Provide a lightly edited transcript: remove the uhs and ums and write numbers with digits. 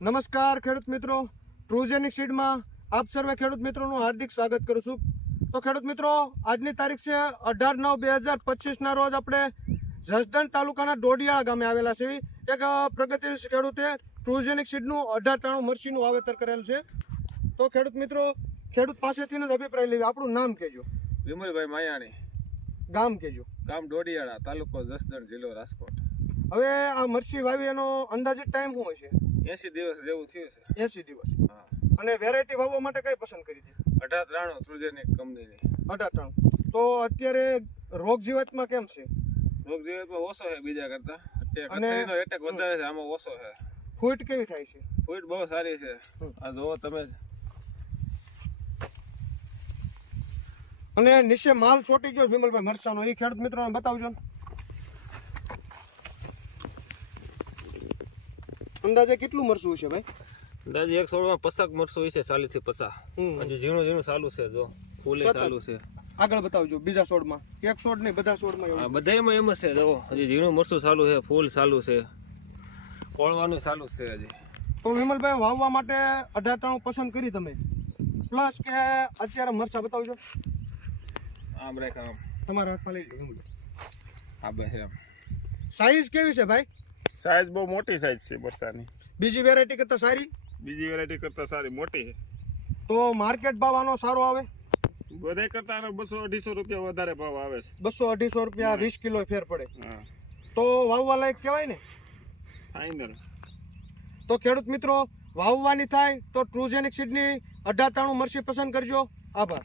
નમસ્કાર ખેડૂત મિત્રો, ટ્રુજેનિક સીડમાં આપ સર્વે ખેડૂત મિત્રોનું હાર્દિક સ્વાગત કરું છું। તો ખેડૂત મિત્રો, આજની તારીખ છે 18/9/2025ના રોજ આપણે જસદણ તાલુકાના ડોડિયાળા ગામે આવેલા છે। એક પ્રગતિશીલ ખેડૂતે ટ્રુજેનિક સીડનું 1893 મરચીનું વાવેતર કરેલ છે। તો ખેડૂત મિત્રો, ખેડૂત પાસેથી જ અભિપ્રાય લેવી। આપણું નામ કહેજો। વિમલભાઈ માયાણી, ગામ કહેજો। ગામ ડોડિયાળા, તાલુકો જસદણ, જિલ્લો રાજકોટ। હવે આ મરચી વાવી એનો અંદાજિત ટાઈમ શું હશે? 80 દિવસ જેવું થયું છે। 80 દિવસ। હા, અને વેરાયટી વાવવા માટે કઈ પસંદ કરી હતી? 1893 ટ્રુજેનિક કંપનીની। 1893। તો અત્યારે રોગ જીવાતમાં કેમ છે? રોગ જીવાતમાં ઓછો છે બીજા કરતા, અને કથળીનો એટેક વધારે છે, આમાં ઓછો છે। ફૂટ કેવી થાય છે? ફૂટ બહુ સારી છે, આ જુઓ તમે। અને નીચે માલ ચોટી ગયો વિમલભાઈ મરચાનો, એ ખેડૂત મિત્રોને બતાવજો ને। અંદાજે કેટલું મરચું છે ભાઈ? અંદાજે એક છોડમાં 50 મરચું હોય છે, 40 થી 50। હજી ઝીણું ઝીણું ચાલુ છે, જો ફૂલે ચાલુ છે। આગળ બતાવજો બીજા છોડમાં, એક છોડ નહીં બધા છોડમાં એવું? હા, બધાયમાં એમ જ છે, જો હજી ઝીણું મરચું ચાલુ છે, ફૂલ ચાલુ છે, કોળવાનું ચાલુ છે હજી। તો વિમલભાઈ વાવવા માટે 1893 પસંદ કરી તમે, પ્લસ કે અત્યારે મરચા બતાવજો। આમ રાખ, આમ તમારા હાથમાં લઈ લો વિમલભાઈ। આ બે છે। સાઈઝ કેવી છે ભાઈ? સાઈઝ બહુ મોટી સાઈઝ છે મરચાની, બીજી વેરાયટી કરતા સારી? બીજી વેરાયટી કરતા સારી મોટી છે। તો માર્કેટ ભાવ આનો સારો આવે? બધા કરતા આનો 200-250 રૂપિયા વધારે ભાવ આવે છે। 200-250 રૂપિયા 20 કિલો ફેર પડે, હા, તો વાવવા લાયક કહેવાય ને? ફાઇનલ। તો ખેડૂત મિત્રો, વાવવાની થાય તો ટ્રુજેનિક સીડની 1893 મરચી પસંદ કરજો। આભાર।